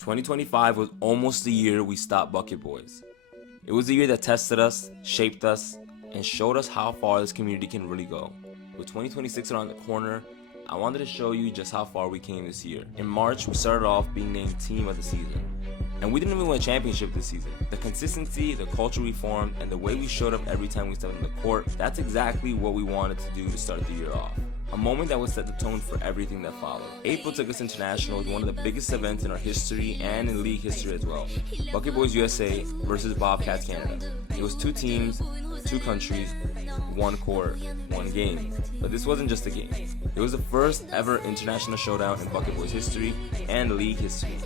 2025 was almost the year we stopped Bucket Boys. It was the year that tested us, shaped us, and showed us how far this community can really go. With 2026 around the corner, I wanted to show you just how far we came this year. In March, we started off being named Team of the Season. And we didn't even win a championship this season. The consistency, the culture we formed, and the way we showed up every time we stepped on the court, that's exactly what we wanted to do to start the year off. A moment that would set the tone for everything that followed. April took us international with one of the biggest events in our history and in league history as well. Bucketboys USA versus Bobcats Canada. It was two teams, two countries, one court, one game. But this wasn't just a game. It was the first ever international showdown in Bucketboys history and league history.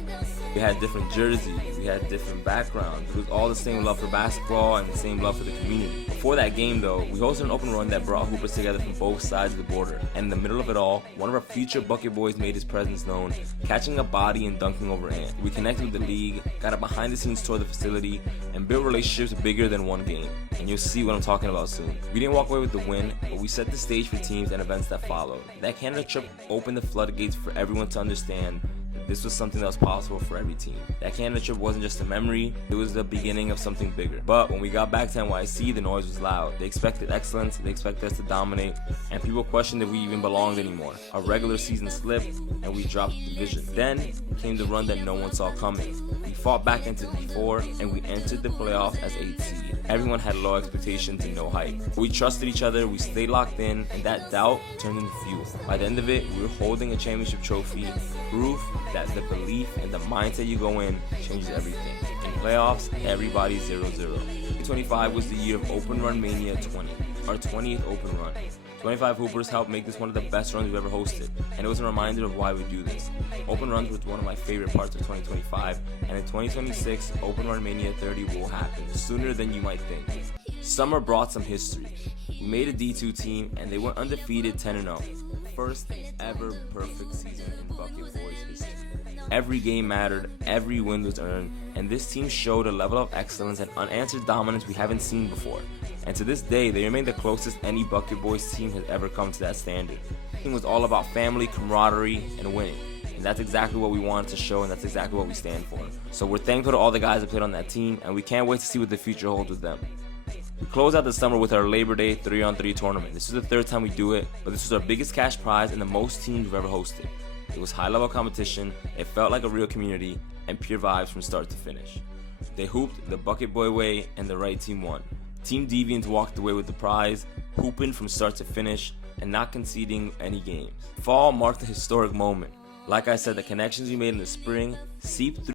We had different jerseys, we had different backgrounds. It was all the same love for basketball and the same love for the community. Before that game though, we hosted an open run that brought hoopers together from both sides of the border. And in the middle of it all, one of our future Bucket Boys made his presence known, catching a body and dunking over Ant. We connected with the league, got a behind the scenes tour of the facility, and built relationships bigger than one game. And you'll see what I'm talking about soon. We didn't walk away with the win, but we set the stage for teams and events that followed. That Canada trip opened the floodgates for everyone to understand this was something that was possible for every team. That Canada trip wasn't just a memory, it was the beginning of something bigger. But when we got back to NYC, the noise was loud. They expected excellence, they expected us to dominate, and people questioned if we even belonged anymore. Our regular season slipped, and we dropped the division. Then came the run that no one saw coming. We fought back into D4, and we entered the playoffs as 8th seed. Everyone had low expectations and no hype. We trusted each other, we stayed locked in, and that doubt turned into fuel. By the end of it, we were holding a championship trophy, proof that the belief and the mindset you go in changes everything. In playoffs, everybody's 0-0. 2025 was the year of Open Run Mania 20, our 20th Open Run. 25 Hoopers helped make this one of the best runs we've ever hosted, and it was a reminder of why we do this. Open runs was one of my favorite parts of 2025, and in 2026, Open Run Mania 30 will happen sooner than you might think. Summer brought some history. We made a D2 team, and they went undefeated 10-0. First ever perfect season in Bucket Boys history. Every game mattered, every win was earned, and this team showed a level of excellence and unanswered dominance we haven't seen before. And to this day, they remain the closest any Bucket Boys team has ever come to that standard. The team was all about family, camaraderie, and winning. And that's exactly what we wanted to show, and that's exactly what we stand for. So we're thankful to all the guys that played on that team, and we can't wait to see what the future holds with them. We closed out the summer with our Labor Day 3-on-3 tournament. This is the third time we do it, but this was our biggest cash prize and the most teams we've ever hosted. It was high-level competition, it felt like a real community, and pure vibes from start to finish. They hooped the Bucket Boy way, and the right team won. Team Deviants walked away with the prize, hooping from start to finish, and not conceding any games. Fall marked a historic moment. Like I said, the connections we made in the spring seeped through